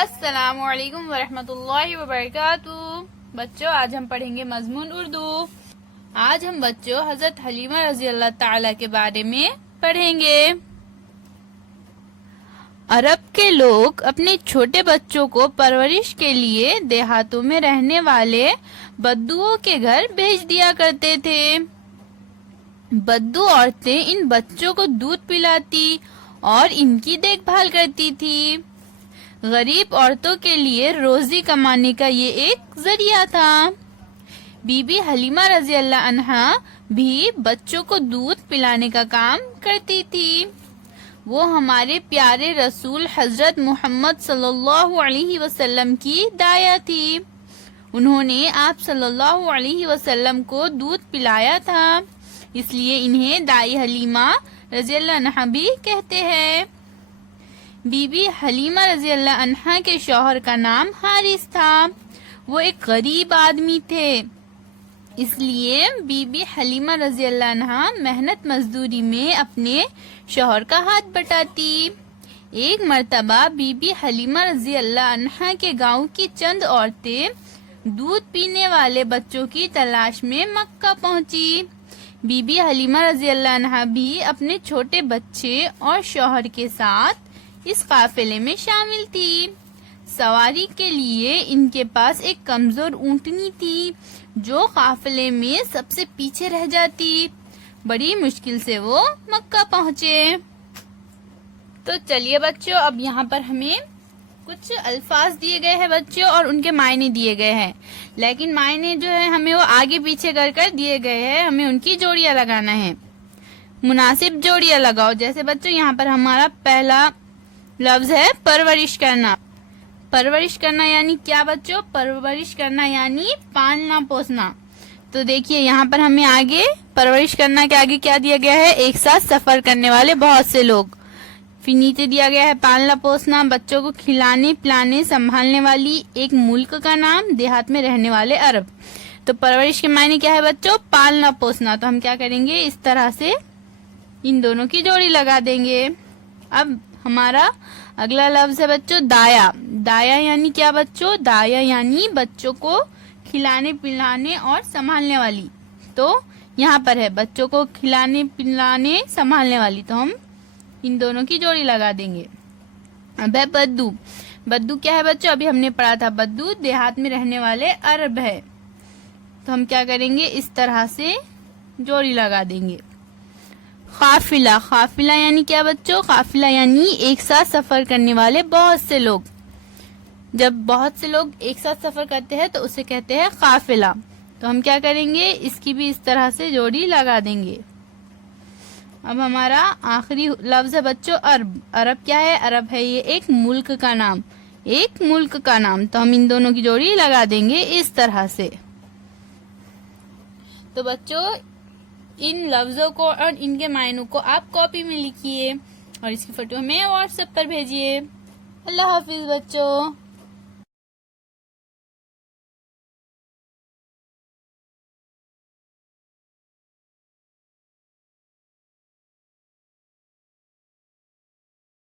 السلام علیکم ورحمۃ اللہ وبرکاتہ۔ بچوں آج ہم پڑھیں گے مضمون اردو۔ آج ہم بچوں حضرت حلیمہ رضی اللہ تعالی کے بارے میں پڑھیں گے۔ عرب کے لوگ اپنے چھوٹے بچوں کو پرورش کے لیے دیہاتوں میں رہنے والے بدوؤں کے گھر بھیج دیا کرتے تھے۔ بدو عورتیں ان بچوں کو دودھ پلاتی اور ان کی دیکھ بھال کرتی تھی۔ غریب عورتوں کے لیے روزی کمانے کا یہ ایک ذریعہ تھا۔ بی بی حلیمہ رضی اللہ عنہا بھی بچوں کو دودھ پلانے کا کام کرتی تھی۔ وہ ہمارے پیارے رسول حضرت محمد صلی اللہ علیہ وسلم کی داعیہ تھی۔ انہوں نے آپ صلی اللہ علیہ وسلم کو دودھ پلایا تھا، اس لیے انہیں دائی حلیمہ رضی اللہ عنہا بھی کہتے ہیں۔ بی بی حلیمہ رضی اللہ عنہا کے شوہر کا نام حارث تھا۔ وہ ایک غریب آدمی تھے، اس لیے بی بی حلیمہ رضی اللہ عنہا محنت مزدوری میں اپنے شوہر کا ہاتھ بٹاتی۔ ایک مرتبہ بی بی حلیمہ رضی اللہ عنہا کے گاؤں کی چند عورتیں دودھ پینے والے بچوں کی تلاش میں مکہ پہنچی۔ بی بی حلیمہ رضی اللہ عنہا بھی اپنے چھوٹے بچے اور شوہر کے ساتھ اس قافلے میں شامل تھی۔ سواری کے لیے ان کے پاس ایک کمزور اونٹنی تھی جو قافلے میں سب سے پیچھے رہ جاتی۔ بڑی مشکل سے وہ مکہ پہنچے۔ تو چلیے بچوں، اب یہاں پر ہمیں کچھ الفاظ دیے گئے ہیں بچوں اور ان کے معنی دیے گئے ہیں، لیکن معنی جو ہے ہمیں وہ آگے پیچھے کر دیے گئے ہیں، ہمیں ان کی جوڑیاں لگانا ہے۔ مناسب جوڑیاں لگاؤ۔ جیسے بچوں یہاں پر ہمارا پہلا لفظ ہے پرورش کرنا۔ پرورش کرنا یعنی کیا بچوں؟ پرورش کرنا یعنی پالنا پوسنا۔ تو دیکھیے یہاں پر ہمیں آگے پرورش کرنا کے آگے کیا دیا گیا ہے؟ ایک ساتھ سفر کرنے والے بہت سے لوگ۔ پھر نیچے دیا گیا ہے پالنا پوسنا، بچوں کو کھلانے پلانے سنبھالنے والی ایک ملک کا نام، دیہات میں رہنے والے عرب۔ تو پرورش کے معنی کیا ہے بچوں؟ پالنا پوسنا۔ تو ہم کیا کریں گے؟ اس طرح سے ان دونوں کی جوڑی لگا دیں گے۔ اب ہمارا اگلا لفظ ہے بچوں دایا۔ دایا یعنی کیا بچوں؟ دایا یعنی بچوں کو کھلانے پلانے اور سنبھالنے والی۔ تو یہاں پر ہے بچوں کو کھلانے پلانے سنبھالنے والی، تو ہم ان دونوں کی جوڑی لگا دیں گے۔ اب ہے بدو۔ بدو کیا ہے بچوں؟ ابھی ہم نے پڑھا تھا بدو دیہات میں رہنے والے عرب ہے، تو ہم کیا کریں گے؟ اس طرح سے جوڑی لگا دیں گے۔ قافلہ۔ قافلہ یعنی کیا بچوں؟ قافلہ یعنی ایک ساتھ سفر کرنے والے بہت سے لوگ۔ جب بہت سے لوگ ایک ساتھ سفر کرتے ہیں تو اسے کہتے ہیں قافلہ۔ تو ہم کیا کریں گے؟ اس کی بھی اس طرح سے جوڑی لگا دیں گے۔ اب ہمارا آخری لفظ ہے بچوں عرب۔ عرب کیا ہے؟ عرب ہے یہ ایک ملک کا نام، ایک ملک کا نام۔ تو ہم ان دونوں کی جوڑی لگا دیں گے اس طرح سے۔ تو بچوں ان لفظوں کو اور ان کے معنوں کو آپ کاپی میں لکھیے اور اس کی فوٹو ہمیں واٹس ایپ پر بھیجیے۔ اللہ حافظ بچوں۔